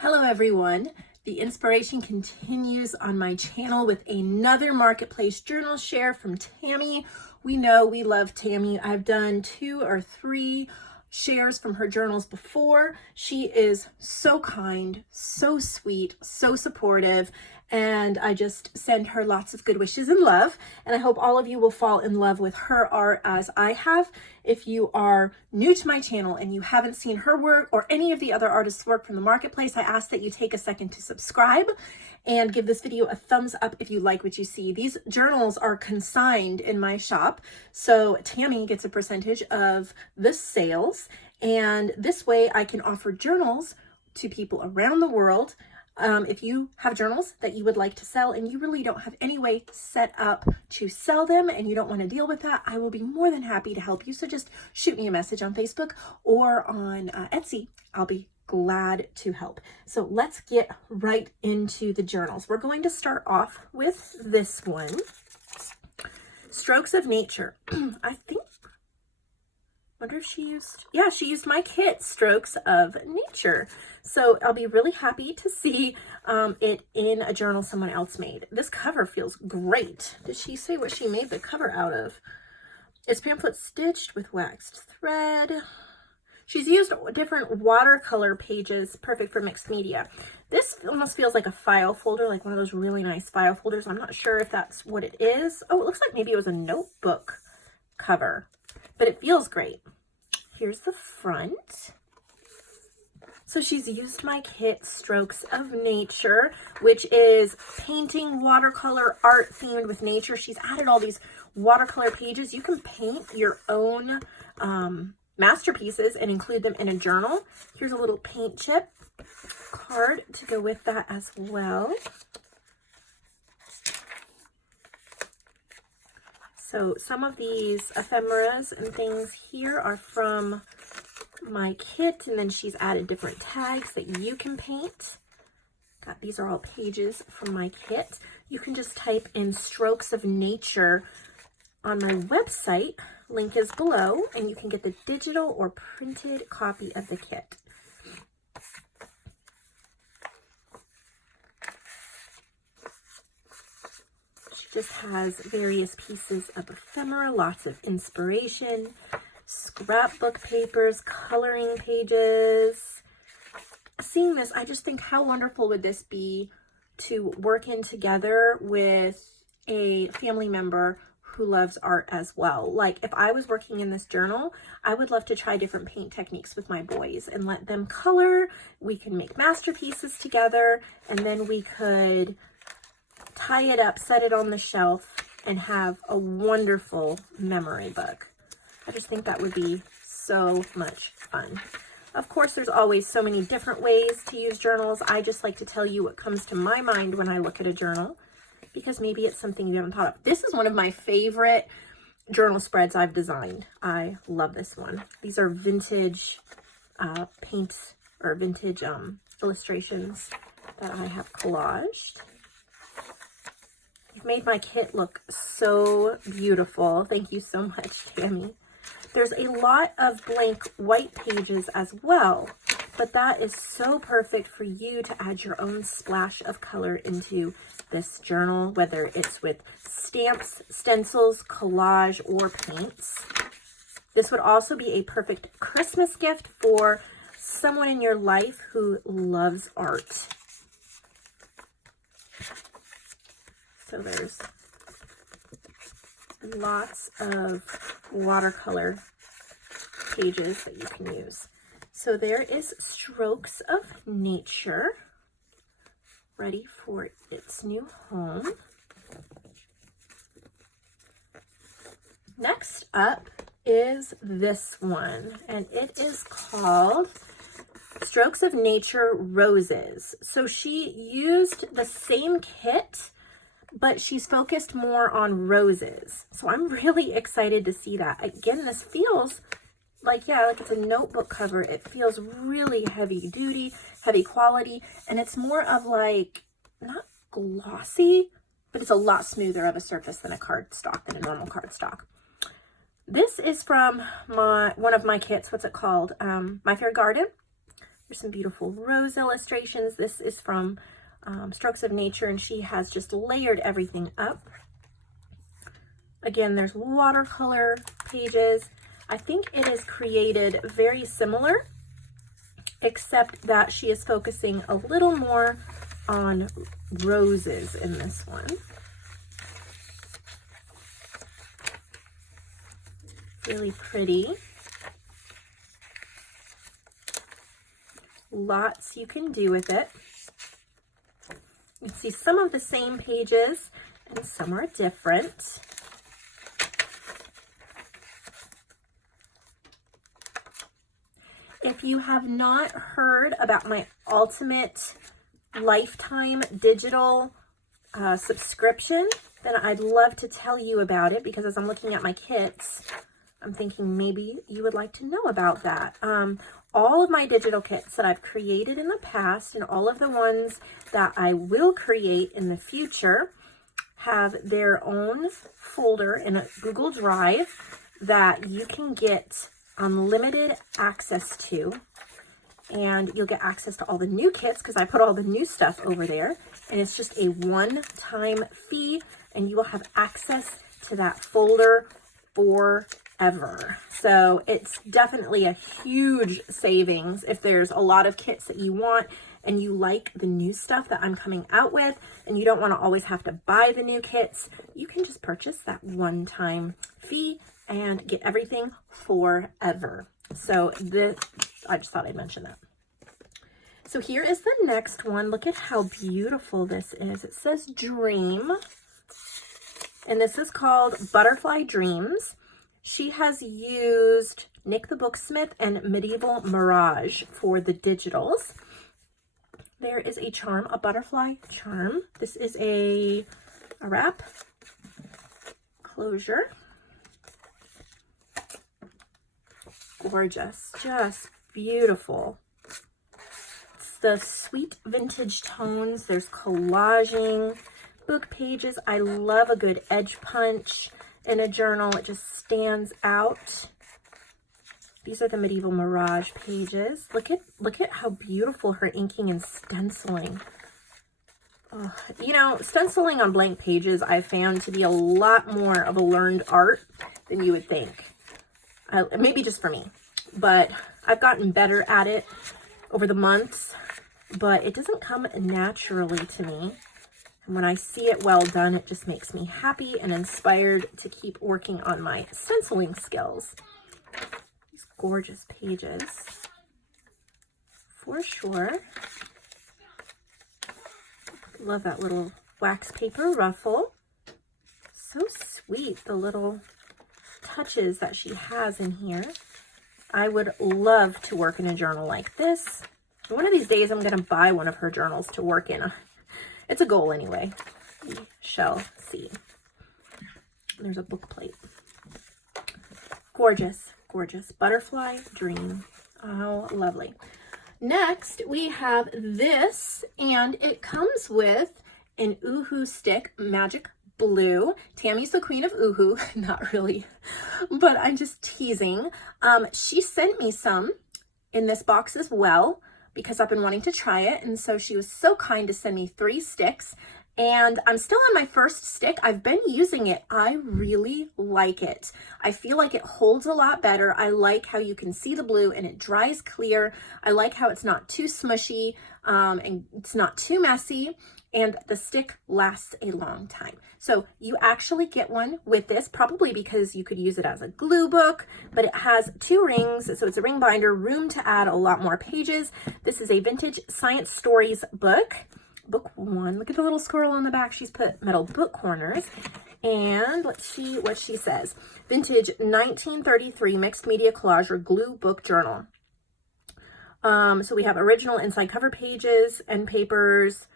Hello everyone. The inspiration continues on my channel with another marketplace journal share from Tami. We know we love Tami. I've done 2 or 3 shares from her journals before. She is so kind, so sweet, so supportive, and I just send her lots of good wishes and love, and I hope all of you will fall in love with her art as I have. If you are new to my channel and you haven't seen her work or any of the other artists' work from the marketplace, I ask that you take a second to subscribe and give this video a thumbs up if you like what you see. These journals are consigned in my shop, so Tami gets a percentage of the sales, and this way I can offer journals to people around the world. If you have journals that you would like to sell and you really don't have any way set up to sell them and you don't want to deal with that, I will be more than happy to help you. So just shoot me a message on Facebook or on Etsy. I'll be glad to help. So let's get right into the journals. We're going to start off with this one, Strokes of Nature. Wonder if she used my kit, Strokes of Nature. So I'll be really happy to see it in a journal someone else made. This cover feels great. Did she say what she made the cover out of? It's pamphlet stitched with waxed thread. She's used different watercolor pages, perfect for mixed media. This almost feels like a file folder, like one of those really nice file folders. I'm not sure if that's what it is. Oh, it looks like maybe it was a notebook cover, but it feels great. Here's the front. So she's used my kit, Strokes of Nature, which is painting watercolor art themed with nature. She's added all these watercolor pages. You can paint your own masterpieces and include them in a journal. Here's a little paint chip card to go with that as well. So some of these ephemeras and things here are from my kit, and then she's added different tags that you can paint. These are all pages from my kit. You can just type in Strokes of Nature on my website. Link is below, and you can get the digital or printed copy of the kit. Just has various pieces of ephemera, lots of inspiration, scrapbook papers, coloring pages. Seeing this, I just think how wonderful would this be to work in together with a family member who loves art as well. Like if I was working in this journal, I would love to try different paint techniques with my boys and let them color. We can make masterpieces together, and then we could tie it up, set it on the shelf, and have a wonderful memory book. I just think that would be so much fun. Of course, there's always so many different ways to use journals. I just like to tell you what comes to my mind when I look at a journal, because maybe it's something you haven't thought of. This is one of my favorite journal spreads I've designed. I love this one. These are vintage paint or vintage illustrations that I have collaged. You've made my kit look so beautiful. Thank you so much, Tami. There's a lot of blank white pages as well, but that is so perfect for you to add your own splash of color into this journal, whether it's with stamps, stencils, collage, or paints. This would also be a perfect Christmas gift for someone in your life who loves art. So there's lots of watercolor pages that you can use. So there is Strokes of Nature, ready for its new home. Next up is this one, and it is called Strokes of Nature Roses. So she used the same kit, but she's focused more on roses. So I'm really excited to see that. Again, this feels like, yeah, like it's a notebook cover. It feels really heavy duty, heavy quality, and it's more of like, not glossy, but it's a lot smoother of a surface than a cardstock, than a normal cardstock. This is from one of my kits. What's it called? My Fair Garden. There's some beautiful rose illustrations. This is from Strokes of Nature, and she has just layered everything up. Again, there's watercolor pages. I think it is created very similar, except that she is focusing a little more on roses in this one. Really pretty. Lots you can do with it. You can see some of the same pages and some are different. If you have not heard about my ultimate lifetime digital subscription, then I'd love to tell you about it, because as I'm looking at my kits, I'm thinking maybe you would like to know about that. All of my digital kits that I've created in the past and all of the ones that I will create in the future have their own folder in a Google Drive that you can get unlimited access to, and you'll get access to all the new kits because I put all the new stuff over there, and it's just a one-time fee, and you will have access to that folder forever. So it's definitely a huge savings if there's a lot of kits that you want and you like the new stuff that I'm coming out with and you don't want to always have to buy the new kits. You can just purchase that one-time fee and get everything forever. So I just thought I'd mention that. So here is the next one. Look at how beautiful this is. It says Dream, and this is called Butterfly Dreams. She has used Nick the Booksmith and Medieval Mirage for the digitals. There is a charm, a butterfly charm. This is a wrap closure. Gorgeous, just beautiful. It's the sweet vintage tones. There's collaging, book pages. I love a good edge punch in a journal. It just stands out. These are the Medieval Mirage pages. Look at how beautiful her inking and stenciling. Oh, you know, stenciling on blank pages I've found to be a lot more of a learned art than you would think. Maybe just for me, but I've gotten better at it over the months, but it doesn't come naturally to me. And when I see it well done, it just makes me happy and inspired to keep working on my stenciling skills. These gorgeous pages, for sure. Love that little wax paper ruffle. So sweet, the little touches that she has in here. I would love to work in a journal like this. One of these days I'm going to buy one of her journals to work in. It's a goal anyway. We shall see. There's a book plate. Gorgeous, gorgeous. Butterfly Dream. Oh, lovely. Next, we have this, and it comes with an Uhu stick, magic blue. Tami's the queen of Uhu. Not really, but I'm just teasing. She sent me some in this box as well because I've been wanting to try it, and so she was so kind to send me 3 sticks, and I'm still on my first stick. I've been using it. I really like it. I feel like it holds a lot better. I like how you can see the blue and it dries clear. I like how it's not too smushy and it's not too messy, and the stick lasts a long time. So you actually get one with this, probably because you could use it as a glue book, but it has 2 rings, so it's a ring binder, room to add a lot more pages. This is a vintage science stories book. Book 1. Look at the little squirrel on the back. She's put metal book corners. And let's see what she says. Vintage 1933 mixed media collage or glue book journal. So we have original inside cover pages, end papers,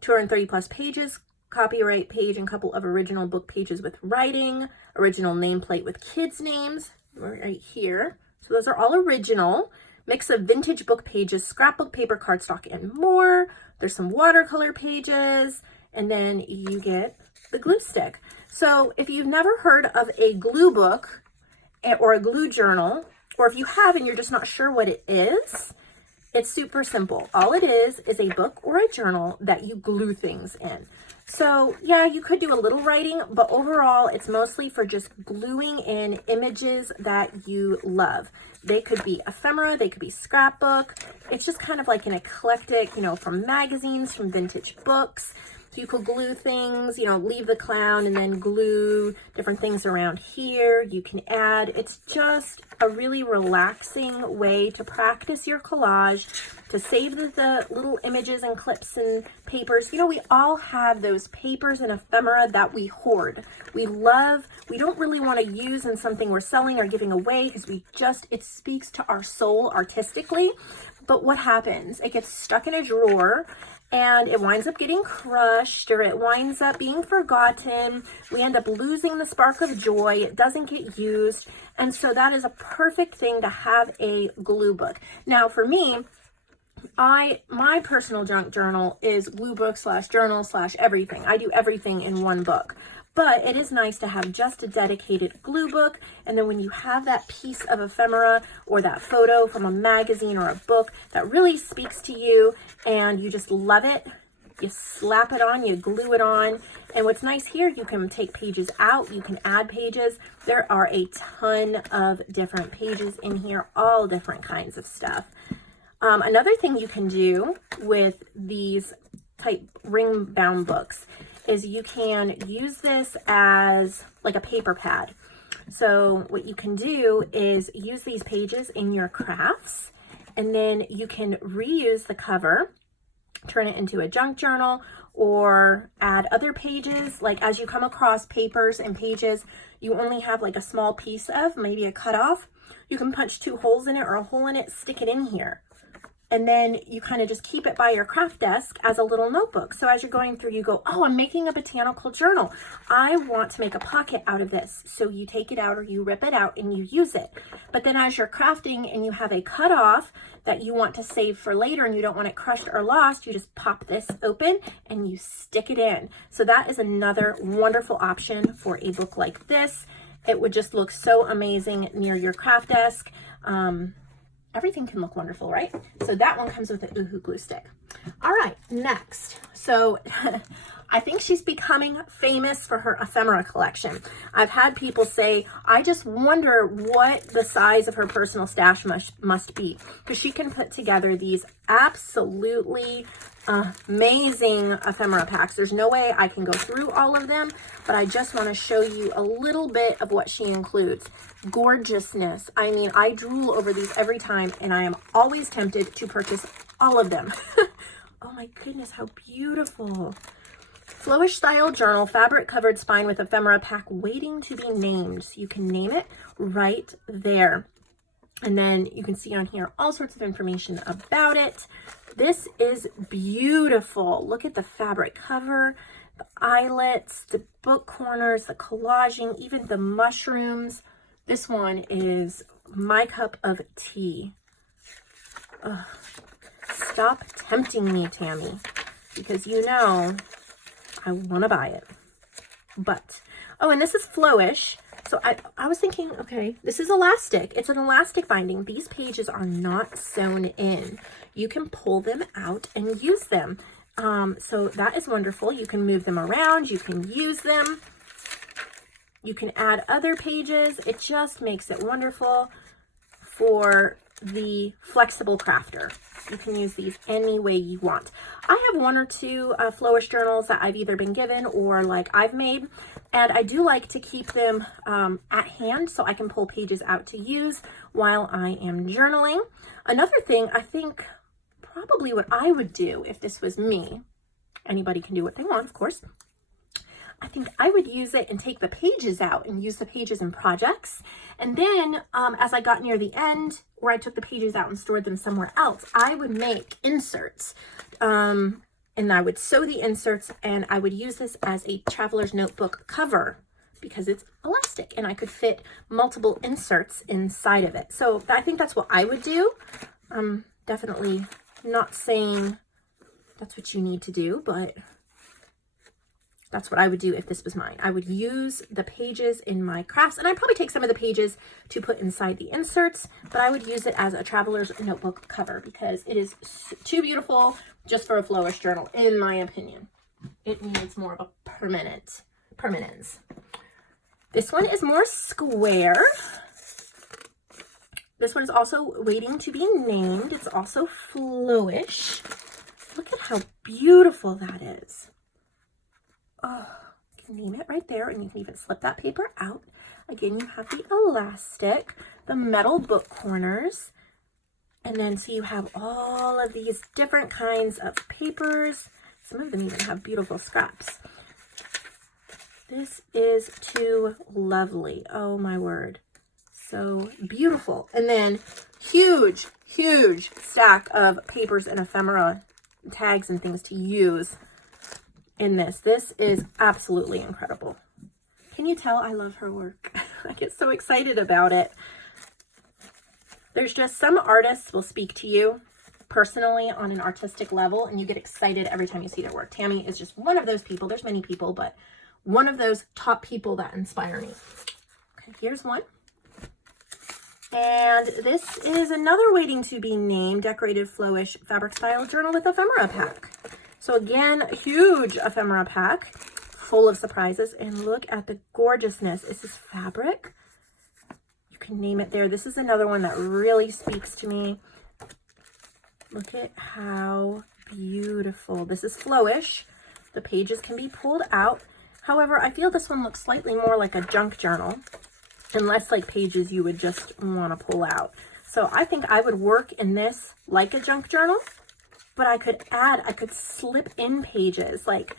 230 plus pages, copyright page, and a couple of original book pages with writing, original nameplate with kids' names right here. So those are all original. Mix of vintage book pages, scrapbook paper, cardstock, and more. There's some watercolor pages, and then you get the glue stick. So if you've never heard of a glue book or a glue journal, or if you have and you're just not sure what it is, It's super simple. All it is a book or a journal that you glue things in. So yeah, you could do a little writing, but overall it's mostly for just gluing in images that you love. They could be ephemera, they could be scrapbook. It's just kind of like an eclectic, you know, from magazines, from vintage books. So you could glue things, you know, leave the clown and then glue different things around here. You can add, it's just a really relaxing way to practice your collage, to save the little images and clips and papers. You know, we all have those papers and ephemera that we hoard. We don't really want to use in something we're selling or giving away because it speaks to our soul artistically. But what happens? It gets stuck in a drawer and it winds up getting crushed, or it winds up being forgotten. We end up losing the spark of joy. It doesn't get used. And so that is a perfect thing to have a glue book. Now for me, my personal junk journal is glue book / journal / everything. I do everything in one book. But it is nice to have just a dedicated glue book. And then when you have that piece of ephemera or that photo from a magazine or a book that really speaks to you and you just love it, you slap it on, you glue it on. And what's nice here, you can take pages out, you can add pages. There are a ton of different pages in here, all different kinds of stuff. Another thing you can do with these type ring bound books is you can use this as like a paper pad. So what you can do is use these pages in your crafts, and then you can reuse the cover, turn it into a junk journal, or add other pages. Like as you come across papers and pages you only have like a small piece of, maybe a cutoff, you can punch 2 holes in it or a hole in it, stick it in here. And then you kind of just keep it by your craft desk as a little notebook. So as you're going through, you go, oh, I'm making a botanical journal. I want to make a pocket out of this. So you take it out or you rip it out and you use it. But then as you're crafting and you have a cutoff that you want to save for later and you don't want it crushed or lost, you just pop this open and you stick it in. So that is another wonderful option for a book like this. It would just look so amazing near your craft desk. Everything can look wonderful, right? So that one comes with an Uhu glue stick. All right, next. So I think she's becoming famous for her ephemera collection. I've had people say, I just wonder what the size of her personal stash must be, because she can put together these absolutely amazing ephemera packs. There's no way I can go through all of them, but I just want to show you a little bit of what she includes. Gorgeousness. I mean, I drool over these every time, and I am always tempted to purchase all of them. Oh my goodness, how beautiful. Flowish style journal, fabric covered spine with ephemera pack waiting to be named. So you can name it right there. And then you can see on here all sorts of information about it. This is beautiful. Look at the fabric cover, the eyelets, the book corners, the collaging, even the mushrooms. This one is my cup of tea. Ugh. Stop tempting me, Tami, because you know I want to buy it. But, oh, and this is flowish. So I was thinking, okay, this is elastic. It's an elastic binding. These pages are not sewn in. You can pull them out and use them. So that is wonderful. You can move them around. You can use them. You can add other pages. It just makes it wonderful for the flexible crafter. You can use these any way you want. I have 1 or 2 flowish journals that I've either been given or like I've made, and I do like to keep them at hand so I can pull pages out to use while I am journaling. Another thing, I think probably what I would do if this was me, anybody can do what they want, of course, I think I would use it and take the pages out and use the pages in projects. And then as I got near the end, where I took the pages out and stored them somewhere else, I would make inserts. And I would sew the inserts, and I would use this as a traveler's notebook cover because it's elastic and I could fit multiple inserts inside of it. So I think that's what I would do. I'm definitely not saying that's what you need to do, but That's what I would do if this was mine. I would use the pages in my crafts, and I'd probably take some of the pages to put inside the inserts, but I would use it as a traveler's notebook cover because it is too beautiful just for a flowish journal, in my opinion. It needs more of a permanence. This one is more square. This one is also waiting to be named. It's also flowish. Look at how beautiful that is. Oh, you can name it right there, and you can even slip that paper out. Again, you have the elastic, the metal book corners, and then so you have all of these different kinds of papers. Some of them even have beautiful scraps. This is too lovely. Oh my word. So beautiful. And then huge stack of papers and ephemera tags and things to use in this. This is absolutely incredible. Can you tell I love her work? I get so excited about it. There's just some artists will speak to you personally on an artistic level, and you get excited every time you see their work. Tami is just one of those people. There's many people, but one of those top people that inspire me. Okay, here's one. And this is another waiting to be named decorated flowish fabric style journal with ephemera pack. So again, a huge ephemera pack full of surprises, and look at the gorgeousness. This is fabric. You can name it there. This is another one that really speaks to me. Look at how beautiful. This is flowish. The pages can be pulled out. However, I feel this one looks slightly more like a junk journal, and less like pages you would just want to pull out. So I think I would work in this like a junk journal, but I could slip in pages like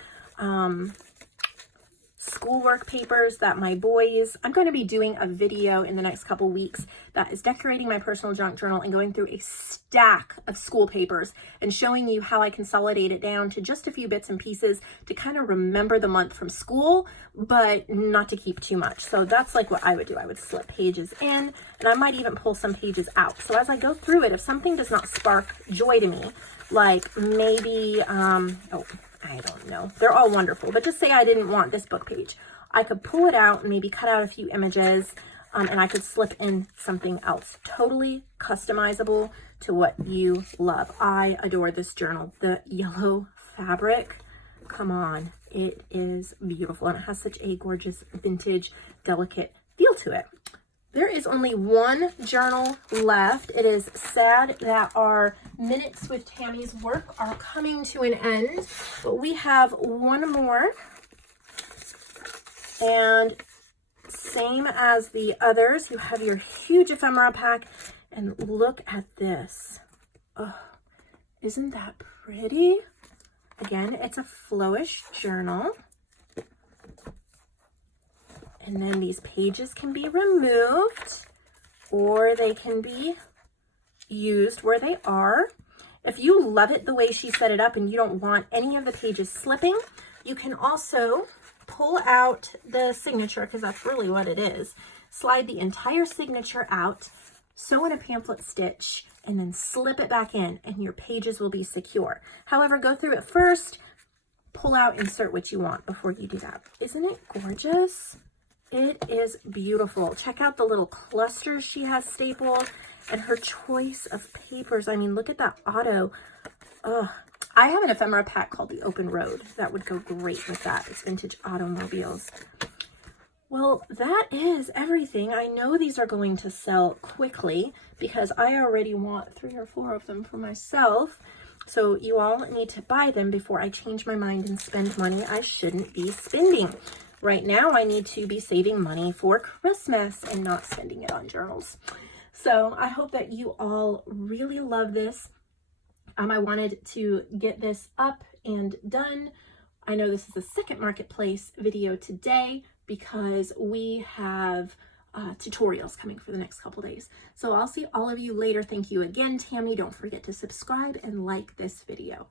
schoolwork papers that my boys, I'm going to be doing a video in the next couple weeks that is decorating my personal junk journal and going through a stack of school papers and showing you how I consolidate it down to just a few bits and pieces to kind of remember the month from school, but not to keep too much. So that's like what I would do. I would slip pages in, and I might even pull some pages out. So as I go through it, if something does not spark joy to me, like maybe, I don't know. They're all wonderful, but just say I didn't want this book page. I could pull it out and maybe cut out a few images, and I could slip in something else. Totally customizable to what you love. I adore this journal. The yellow fabric, come on. It is beautiful, and it has such a gorgeous vintage, delicate feel to it. There is only one journal left. It is sad that our minutes with Tami's work are coming to an end, but we have one more. And same as the others, you have your huge ephemera pack, and look at this. Oh, isn't that pretty? Again, it's a flowish journal. And then these pages can be removed, or they can be used where they are. If you love it the way she set it up and you don't want any of the pages slipping, you can also pull out the signature, because that's really what it is. Slide the entire signature out, sew in a pamphlet stitch, and then slip it back in, and your pages will be secure. However, go through it first, pull out, insert what you want before you do that. Isn't it gorgeous? It is beautiful. Check out the little clusters she has stapled and her choice of papers. I mean, look at that auto. Ugh. I have an ephemera pack called the Open Road. That would go great with that. It's vintage automobiles. Well, that is everything. I know these are going to sell quickly because I already want 3 or 4 of them for myself. So you all need to buy them before I change my mind and spend money I shouldn't be spending. Right now, I need to be saving money for Christmas and not spending it on journals. So I hope that you all really love this. I wanted to get this up and done. I know this is the second marketplace video today because we have tutorials coming for the next couple days. So I'll see all of you later. Thank you again, Tami. Don't forget to subscribe and like this video.